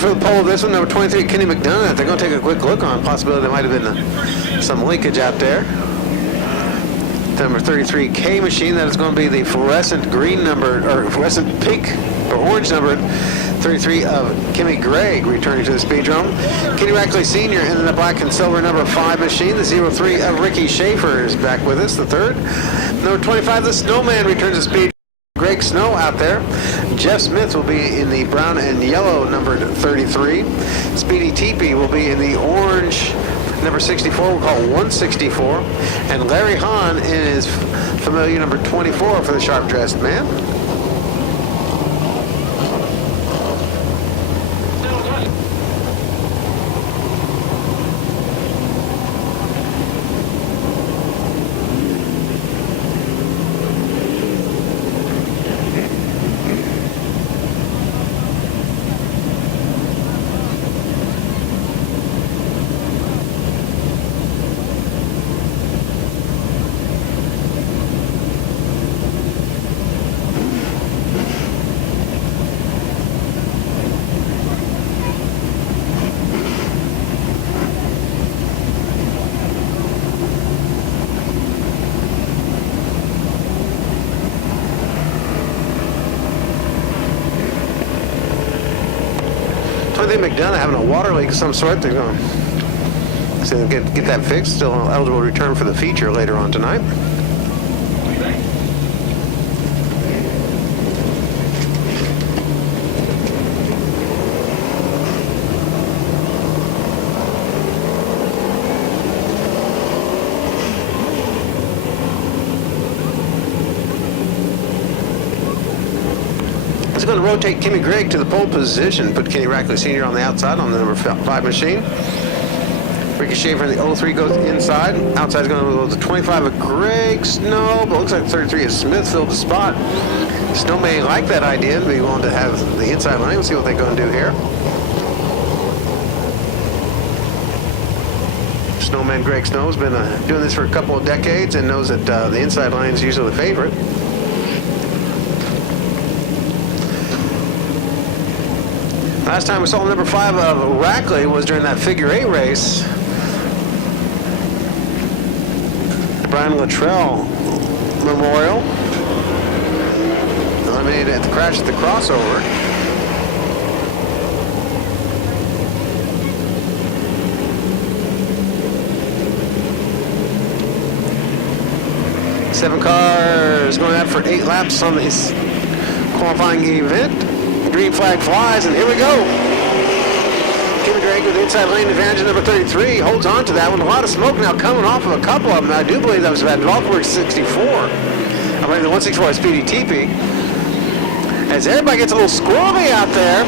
for the pole. This one, number 23, Kenny McDonough. They're going to take a quick look on possibility there might have been some leakage out there. The number 33 K machine. That is going to be the fluorescent green number, or fluorescent pink or orange number 33 of Kimmy Gregg returning to the Speedrome. Kenny Rackley Sr. in the black and silver number 5 machine. The 03 of Ricky Schaefer is back with us, the third. Number 25, the Snowman returns to Speedrome. Greg Snow out there. Jeff Smith will be in the brown and yellow number 33. Speedy Teepee will be in the orange number 64. We'll call it 164. And Larry Hahn in his familiar number 24 for the sharp-dressed man. McDonough having a water leak of some sort. They're going to get that fixed. Still eligible to return for the feature later on tonight. Going to rotate Kimmy Gregg to the pole position, put Kenny Rackley Sr. on the outside on the number 5 machine. Ricky Schaefer in the 03 goes inside. Outside is going to go to 25 of Greg Snow, but looks like 33 of Smith filled the spot. Snow may like that idea, be willing to have the inside line. We'll see what they're going to do here. Snowman Greg Snow has been doing this for a couple of decades and knows that the inside line is usually the favorite. Last time we saw number 5 of Rackley was during that figure 8 race. Brian Luttrell Memorial. Eliminated at the crash at the crossover. Seven cars going out for 8 laps on this qualifying event. Green flag flies, and here we go. Kimmy Gregg with the inside lane advantage, number 33, holds on to that one. A lot of smoke now coming off of a couple of them. I do believe that was about Valkyrie 64. I believe the 164 is Speedy Teepee. As everybody gets a little squirrely out there.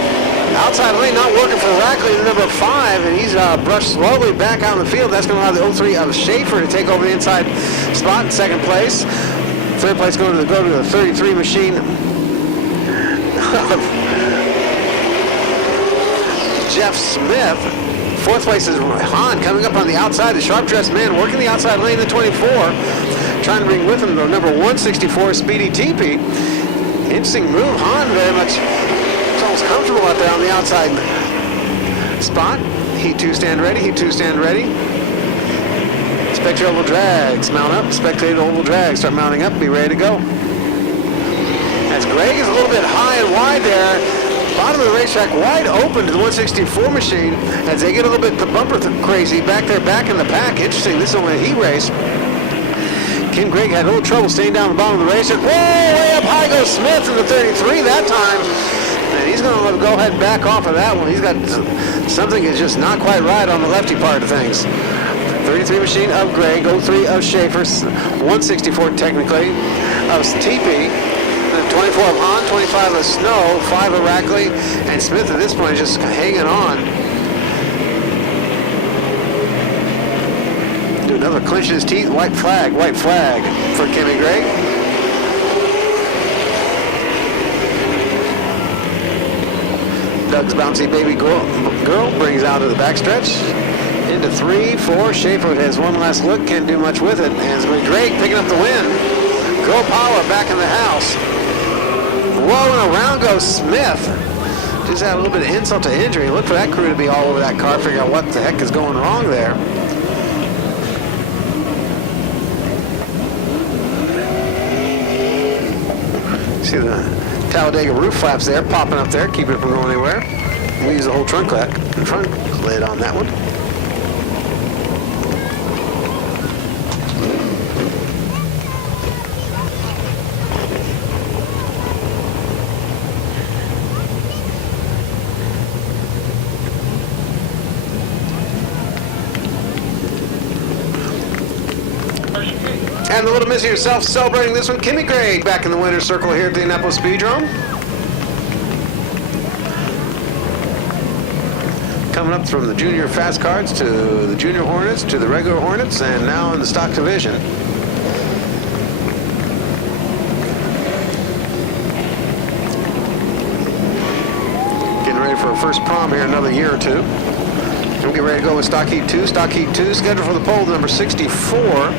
Outside lane not working for Rackley, the number 5, and he's brushed slowly back out in the field. That's going to allow the 03 of Schaefer to take over the inside spot in second place. Third place going to go to the 33 machine. Jeff Smith. Fourth place is Hahn coming up on the outside. The sharp-dressed man working the outside lane, the 24. Trying to bring with him the number 164, Speedy Teepee. Interesting move. Hahn very much almost comfortable out there on the outside spot. Heat 2 stand ready. Heat 2 stand ready. Spectator oval drags. Mount up. Spectator oval drags. Start mounting up. Be ready to go. As Gregg is a little bit high and wide there. Bottom of the racetrack wide open to the 164 machine as they get a little bit the bumper crazy back there, back in the pack. Interesting, this is only a heat race. Ken Gregg had a little trouble staying down the bottom of the racetrack. Whoa, way up high goes Smith in the 33 that time. And he's going to go ahead and back off of that one. He's got something that's just not quite right on the lefty part of things. 33 machine of Gregg, 03 of Schaefer, 164 technically of Teepee. 24 of Hahn, 25 of Snow, 5 of Rackley, and Smith at this point is just hanging on. Do another clinch his teeth, white flag for Kimmy Gregg. Doug's bouncy baby girl brings out of the backstretch. Into 3, 4, Schaefer has one last look, can't do much with it, and Gregg picking up the win. Girl power back in the house. Whoa, and around goes Smith. Just add a little bit of insult to injury. Look for that crew to be all over that car, figure out what the heck is going wrong there. See the Talladega roof flaps there, popping up there, keeping it from going anywhere. We use the whole trunk lid on that one. And the little miss herself celebrating this one, Kimmy Gregg, back in the winner's circle here at the Indianapolis Speedrome. Coming up from the junior fast cars to the junior Hornets to the regular Hornets, and now in the stock division. Getting ready for a first prom here in another year or two. We'll get ready to go with Stock Heat 2. Stock Heat 2 scheduled for the pole, number 64.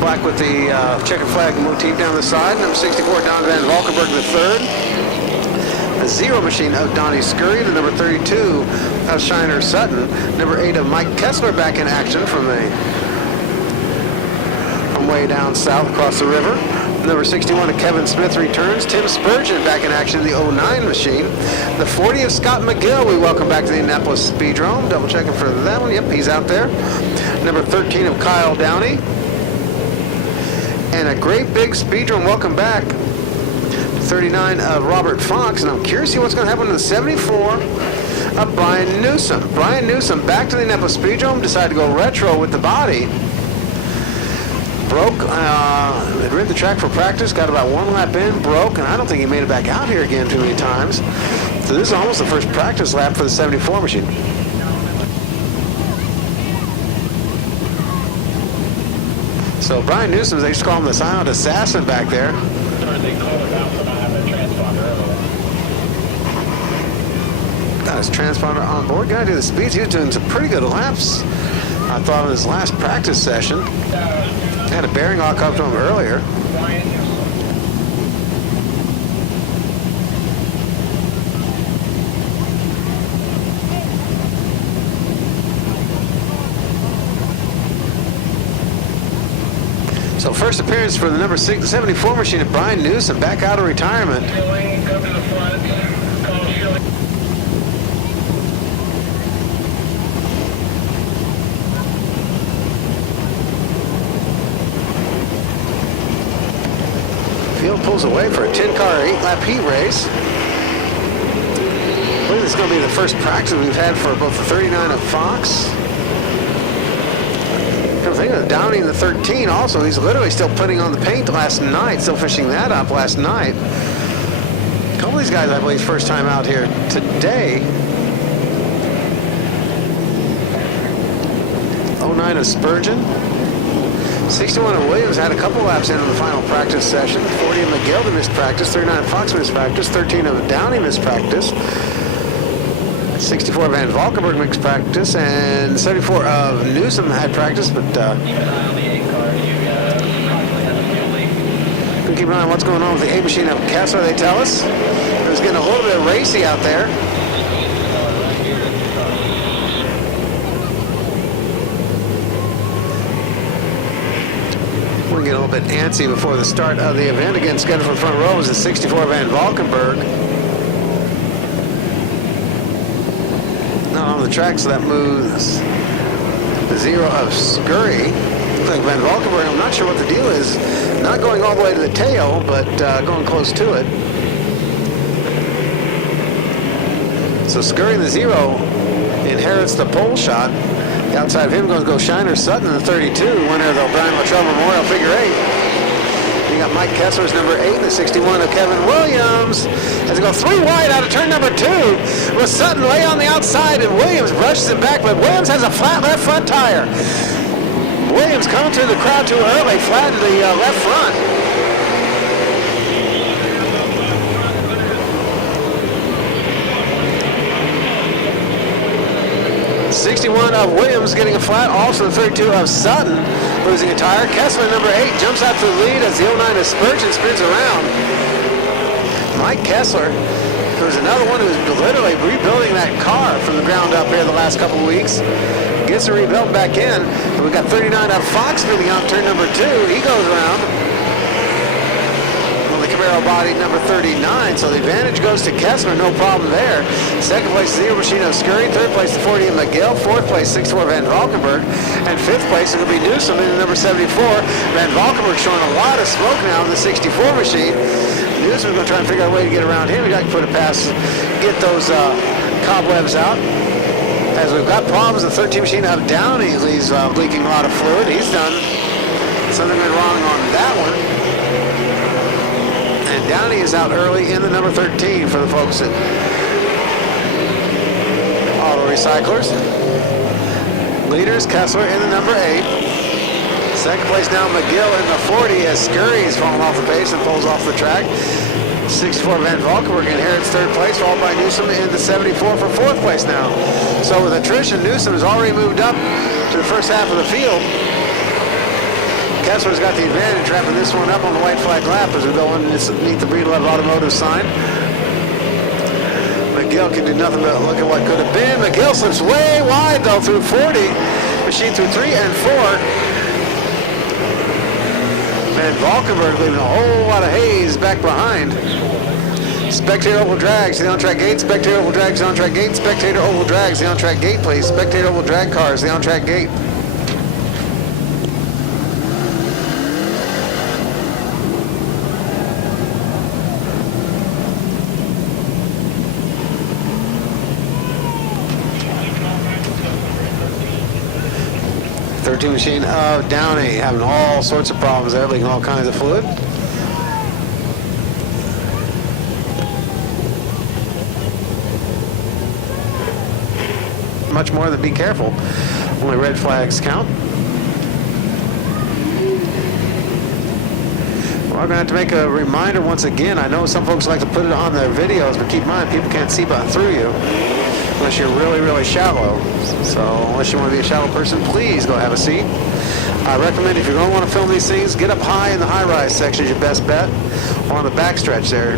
Black with the checkered flag motif down the side. Number 64, Don Van Valkenburg III. The zero machine of Donnie Scurry. The number 32 of Shiner Sutton. Number 8 of Mike Kessler back in action from way down south across the river. Number 61 of Kevin Smith returns. Tim Spurgeon back in action in the 09 machine. The 40 of Scott McGill we welcome back to the Indianapolis Speedrome. Double checking for that one. Yep, he's out there. Number 13 of Kyle Downey. And a great big Speedrome welcome back. 39 of Robert Fox. And I'm curious to see what's going to happen to the 74 of Brian Newsom. Brian Newsom back to the Indianapolis Speedrome. Decided to go retro with the body. Broke. Had ridden the track for practice. Got about one lap in. Broke. And I don't think he made it back out here again too many times. So this is almost the first practice lap for the 74 machine. So Brian Newsom, they just call him the silent assassin back there. They called him out for not having a transponder earlier. Got his transponder on board. Got to do the speeds. He was doing some pretty good laps, I thought, in his last practice session. Had a bearing lock up to him earlier. So first appearance for the number 74 machine of Brian Newsom, back out of retirement. Field pulls away for a 10-car 8-lap heat race. I believe this is going to be the first practice we've had for both the 39 of Fox. I'm thinking of Downey in the 13 also. He's literally still putting on the paint last night, still finishing that up last night. A couple of these guys, I believe, first time out here today. 09 of Spurgeon. 61 of Williams had a couple laps in the final practice session. 40 of McGill missed practice. 39 of Fox missed practice. 13 of Downey missed practice. 64 of Van Valkenburg mixed practice, and 74 of Newsom had practice, but keep an eye on the 8 car. You probably have a field lead. We'll keep an eye on what's going on with the 8 machine of Kessler, they tell us. It was getting a little bit racy out there. We'll get a little bit antsy before the start of the event. Again, scheduled for front row is the 64 Van Valkenburg. Not on the track, so that moves the 0 of Scurry. Looks like Van Valkenburg, I'm not sure what the deal is. Not going all the way to the tail, but going close to it. So Scurry, the 0, inherits the pole shot. The outside of him going to go Shiner Sutton in the 32, winner of the O'Brien Luttrell Memorial Figure 8. You got Mike Kessler's number 8 and the 61 of Kevin Williams. As they go 3 wide out of turn number 2, with Sutton way on the outside, and Williams brushes it back, but Williams has a flat left front tire. Williams coming through the crowd too early, flattened the left front. 61 of Williams getting a flat. Also the 32 of Sutton losing a tire. Kessler, number 8, jumps out to the lead as the 09 of Spurgeon spins around. Mike Kessler, for is another one who's literally rebuilding that car from the ground up here the last couple of weeks. Gets it rebuilt back in. And we got 39 out Fox moving on turn number 2. He goes around on the Camaro body number 39. So the advantage goes to Kessler, no problem there. Second place, Zero Machine of Scurry. Third place, the 40 of McGill. Fourth place, 64 Van Valkenburg. And fifth place, it'll be Newsom in the number 74. Van Valkenburg showing a lot of smoke now in the 64 machine. Newsom's going to try and figure out a way to get around him. He's got to put it past, get those cobwebs out. As we've got problems, the 13 machine out of Downey is leaking a lot of fluid. He's done something went wrong on that one. And Downey is out early in the number 13 for the folks at Auto Recyclers. Leaders, Kessler in the number 8. Second place now, McGill in the 40 as Scurry is falling off the base and pulls off the track. 64 Van Valkenburg inherits third place, followed by Newsom in the 74 for fourth place now. So with attrition, Newsom has already moved up to the first half of the field. Kessler's got the advantage, wrapping this one up on the white flag lap as we go underneath the Breedlove Automotive sign. McGill can do nothing but look at what could have been. McGill slips way wide though through 40. Machine through 3 and 4. And Valkenburg leaving a whole lot of haze back behind. Spectator oval drags the on-track gate. Spectator oval drags the on-track gate. Spectator oval drags the on-track gate, please. Spectator oval drag cars the on-track gate. Machine of Downey having all sorts of problems there, leaking all kinds of fluid. Much more than be careful. Only red flags count. Well, I'm going to have to make a reminder once again. I know some folks like to put it on their videos, but keep in mind people can't see through you unless you're really, really shallow. So unless you want to be a shallow person, please go have a seat. I recommend if you're going to want to film these things, get up high in the high-rise section is your best bet, or on the backstretch there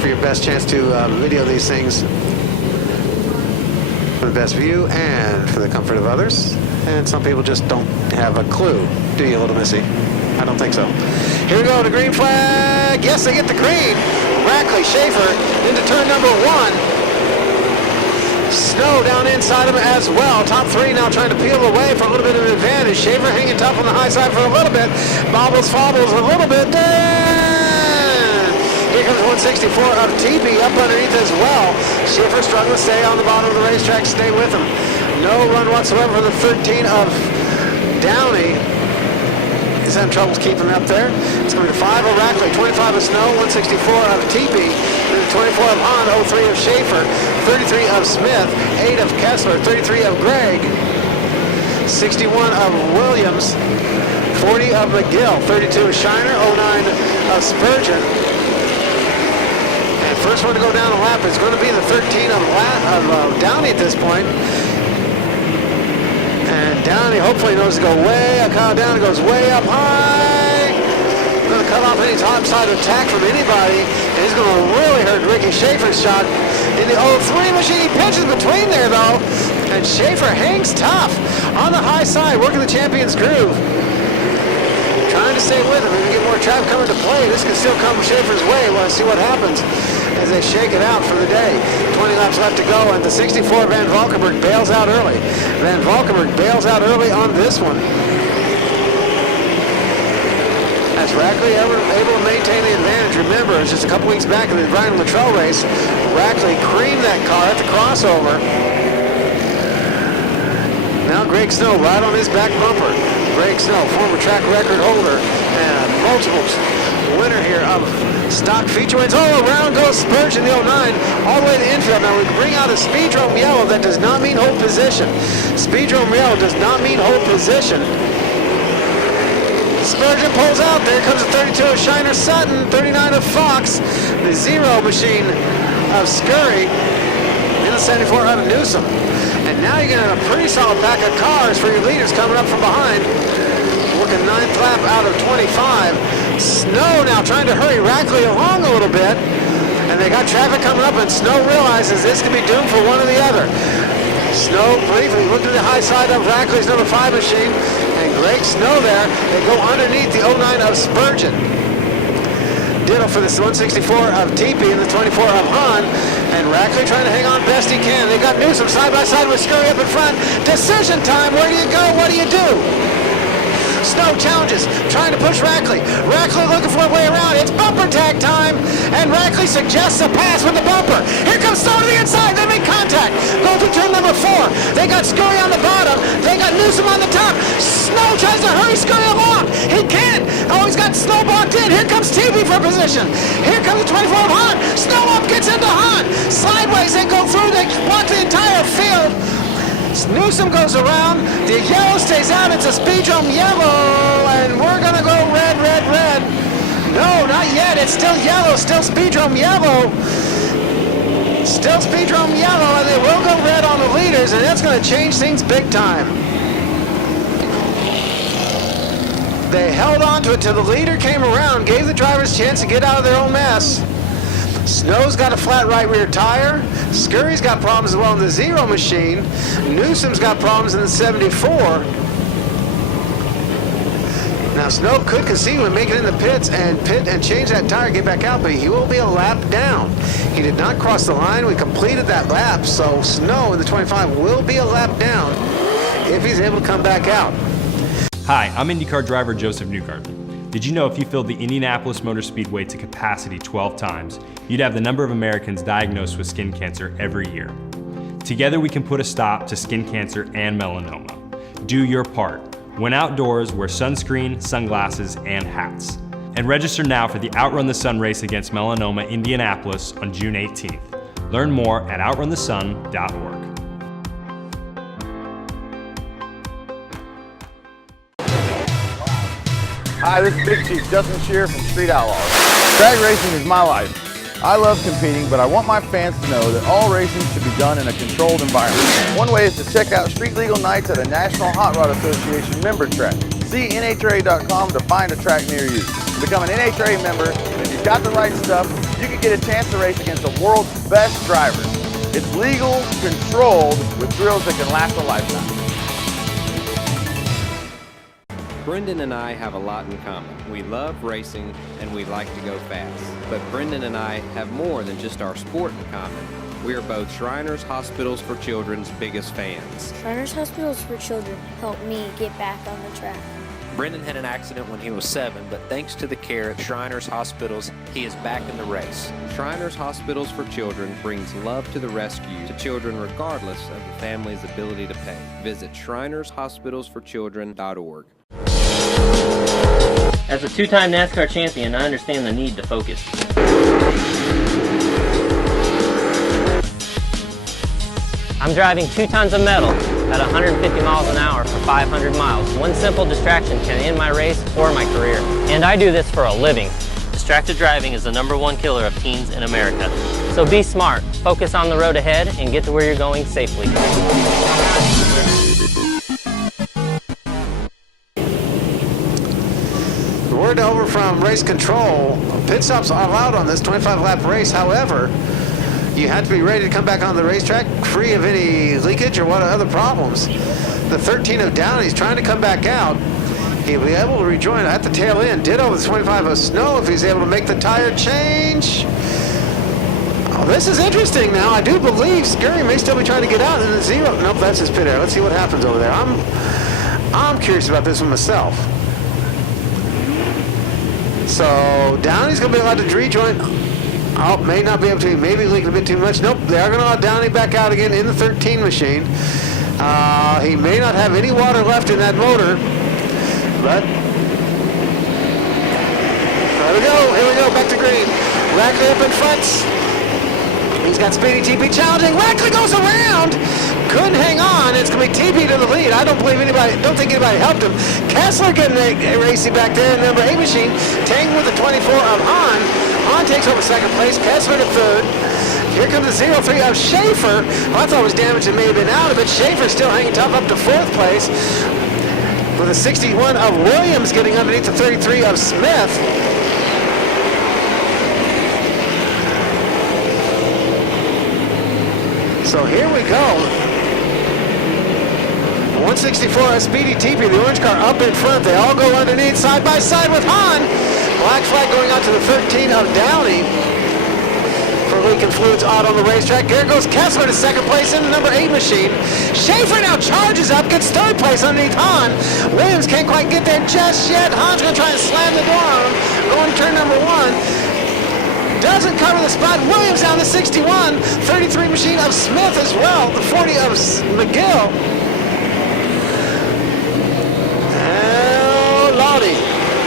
for your best chance to video these things for the best view and for the comfort of others. And some people just don't have a clue. Do you, little missy? I don't think so. Here we go, the green flag. Yes, they get the green. Rackley, Schaefer into turn number 1. Snow down inside him as well. Top 3 now trying to peel away for a little bit of an advantage. Schaefer hanging tough on the high side for a little bit. Bobbles, fobbles a little bit. Here comes 164 of TP up underneath as well. Schaefer struggling to stay on the bottom of the racetrack, stay with him. No run whatsoever for the 13 of Downey. He's having troubles keeping up there. It's going to 5 of Rackley, 25 of Snow, 164 of TP, 24 of Hahn, 03 of Schaefer, 33 of Smith, 8 of Kessler, 33 of Gregg, 61 of Williams, 40 of McGill, 32 of Shiner, 09 of Spurgeon. And first one to go down the lap is going to be the 13 of Downey at this point. And Downey hopefully knows to go way up. Downey goes way up high. Going to cut off any topside attack from anybody. And he's going to really hurt Ricky Schaefer's shot in the 03 machine. He pinches between there though. And Schaefer hangs tough on the high side, working the champion's groove. Trying to stay with him. If we get more traffic coming to play, this can still come Schaefer's way. We'll see what happens as they shake it out for the day. 20 laps left to go, and the 64 Van Valkenburg bails out early. Van Valkenburg bails out early on this one. As Rackley able to maintain the advantage. Remember, it's just a couple weeks back in the Brian Luttrell race, Rackley creamed that car at the crossover. Now Greg Snow right on his back bumper. Greg Snow, former track record holder and multiple winner here of stock feature wins. Oh, around goes Spurgeon, the 09, all the way to the infield. Now we bring out a Speedrome yellow. That does not mean hold position. Speedrome yellow does not mean hold position. Spurgeon pulls out. There comes the 32 of Shiner Sutton, 39 of Fox, the 0 machine of Scurry, and the 74 of Newsom. And now you're going to have a pretty solid pack of cars for your leaders coming up from behind. Working 9th lap out of 25. Snow now trying to hurry Rackley along a little bit. And they got traffic coming up, and Snow realizes this could be doomed for one or the other. Snow briefly looked to the high side of Rackley's number 5 machine, and Greg Snow there. They go underneath the 09 of Spurgeon. Ditto for the 164 of TP and the 24 of Hahn, and Rackley trying to hang on best he can. They got Newsom side by side with Scurry up in front. Decision time. Where do you go? What do you do? Snow challenges, trying to push Rackley. Rackley looking for a way around. It's bumper tag time, and Rackley suggests a pass with the bumper. Here comes Snow to the inside. They make contact. Go through turn number 4. They got Scurry on the bottom. They got Newsom on the top. Snow tries to hurry Scurry along. He can't. Oh, he's got Snow blocked in. Here comes TV for position. Here comes the 24 of Hahn. Snow up gets into Hahn. Sideways, they go through. They block the entire field. Newsom goes around, the yellow stays out, it's a Speedrome yellow, and we're gonna go red, red, red. No, not yet, it's still yellow, still Speedrome yellow. Still Speedrome yellow, and they will go red on the leaders, and that's gonna change things big time. They held on to it till the leader came around, gave the drivers a chance to get out of their own mess. Snow's got a flat right rear tire. Scurry's got problems as well in the 0 machine. Newsom's got problems in the 74. Now Snow could conceivably make it in the pit and change that tire, get back out, but he will be a lap down. He did not cross the line. We completed that lap, so Snow in the 25 will be a lap down if he's able to come back out. Hi, I'm IndyCar driver Joseph Newgarden. Did you know if you filled the Indianapolis Motor Speedway to capacity 12 times, you'd have the number of Americans diagnosed with skin cancer every year? Together we can put a stop to skin cancer and melanoma. Do your part. When outdoors, wear sunscreen, sunglasses, and hats. And register now for the Outrun the Sun race against melanoma Indianapolis on June 18th. Learn more at outrunthesun.org. Hi, this is Big Chief Justin Shearer from Street Outlaws. Drag racing is my life. I love competing, but I want my fans to know that all racing should be done in a controlled environment. One way is to check out Street Legal Nights at a National Hot Rod Association member track. See NHRA.com to find a track near you. Become an NHRA member, and if you've got the right stuff, you can get a chance to race against the world's best drivers. It's legal, controlled, with thrills that can last a lifetime. Brendan and I have a lot in common. We love racing and we like to go fast. But Brendan and I have more than just our sport in common. We are both Shriners Hospitals for Children's biggest fans. Shriners Hospitals for Children helped me get back on the track. Brendan had an accident when he was 7, but thanks to the care at Shriners Hospitals, he is back in the race. Shriners Hospitals for Children brings love to the rescue to children regardless of the family's ability to pay. Visit shrinershospitalsforchildren.org. As a two-time NASCAR champion, I understand the need to focus. I'm driving 2 tons of metal at 150 miles an hour for 500 miles. One simple distraction can end my race or my career. And I do this for a living. Distracted driving is the #1 killer of teens in America. So be smart, focus on the road ahead, and get to where you're going safely. Word over from race control. Pit stops are allowed on this 25-lap race. However, you have to be ready to come back on the racetrack free of any leakage or what other problems. The 13 of Downey's trying to come back out. He'll be able to rejoin at the tail end. Ditto with the 25 of Snow if he's able to make the tire change. Oh, this is interesting now. I do believe Scurry may still be trying to get out in the 0. Nope, that's his pit air. Let's see what happens over there. I'm curious about this one myself. So Downey's going to be allowed to rejoin. Oh, may not be able to. Maybe leaking a bit too much. Nope, they are going to allow Downey back out again in the 13 machine. He may not have any water left in that motor, but there we go. Here we go. Back to green. Rackley up in front. He's got Speedy TP challenging. Rackley goes around. Couldn't hang on. It's going to be TP to the lead. I don't think anybody helped him. Kessler getting a racy back there in the number 8 machine. Tang with the 24 of Hahn. Hahn takes over second place. Kessler to third. Here comes the 0-3 of Schaefer. Well, I thought it was damage that may have been out of it. Schaefer still hanging tough up to 4th place. With a 61 of Williams getting underneath the 33 of Smith. So here we go. 164 Speedy TP, the orange car up in front. They all go underneath, side by side with Hahn. Black flag going out to the 13 of Downey for leaking fluids out on the racetrack. Here goes Kessler to second place in the number 8 machine. Schaefer now charges up, gets third place underneath Hahn. Williams can't quite get there just yet. Hahn's going to try and slam the door on him. Going to turn number 1. Doesn't cover the spot. Williams down to 61. 33 machine of Smith as well. The 40 of McGill. Oh, Lottie.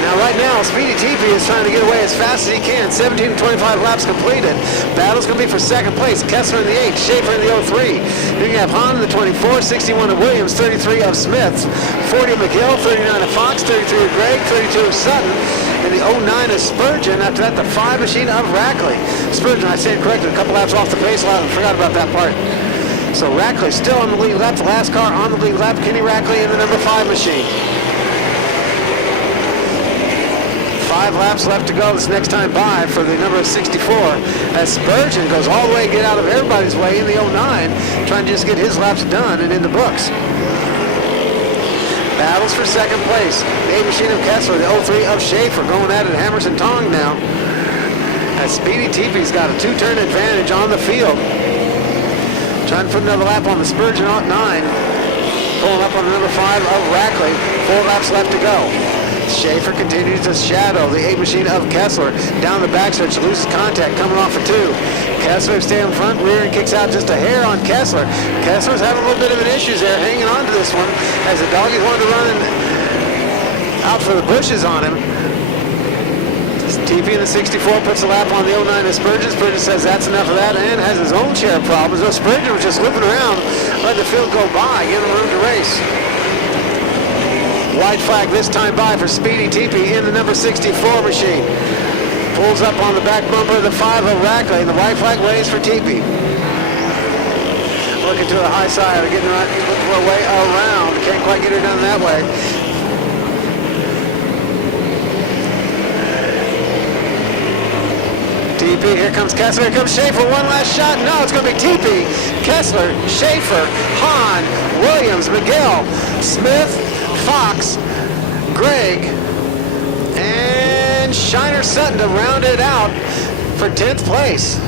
Now right now, Speedy TP is trying to get away as fast as he can. 17 to 25 laps completed. Battle's going to be for second place. Kessler in the 8, Schaefer in the 03. Then you have Hahn in the 24, 61 of Williams, 33 of Smith, 40 of McGill, 39 of Fox, 33 of Gregg, 32 of Sutton. And the 09 is Spurgeon. After that, the 5 machine of Rackley. Spurgeon, I stand corrected, a couple laps off the pace lap. I forgot about that part. So Rackley still on the lead lap. The last car on the lead lap, Kenny Rackley in the number 5 machine. 5 laps left to go this next time by for the number 64 as Spurgeon goes all the way, get out of everybody's way in the 09, trying to just get his laps done and in the books. Battles for second place. The 8 machine of Kessler, the 03 of Schaefer going at it hammers and tongs now. As Speedy TP's got a 2-turn advantage on the field. Trying to put another lap on the Spurgeon 09. Pulling up on the number 5 of Rackley. 4 laps left to go. Schaefer continues to shadow the 8 machine of Kessler. Down the backstretch, loses contact, coming off for 2. Kessler stay in front, rear and kicks out just a hair on Kessler. Kessler's having a little bit of an issues there, hanging on to this one as the doggies wanted to run out for the bushes on him. TP in the 64 puts a lap on the 09 of Spurgeon. Spurgeon says that's enough of that and has his own share of problems. So Spurgeon was just looping around, letting the field go by, giving him room to race. White flag this time by for Speedy TP in the number 64 machine. Pulls up on the back bumper of the 5 of Rackley, and the white flag waves for TP. Looking to the high side, getting right, looking for a way around. Can't quite get her done that way. TP, here comes Kessler, here comes Schaefer, one last shot. No, it's going to be TP, Kessler, Schaefer, Hahn, Williams, McGill, Smith, Fox, Gregg, and Shiner Sutton to round it out for 10th place.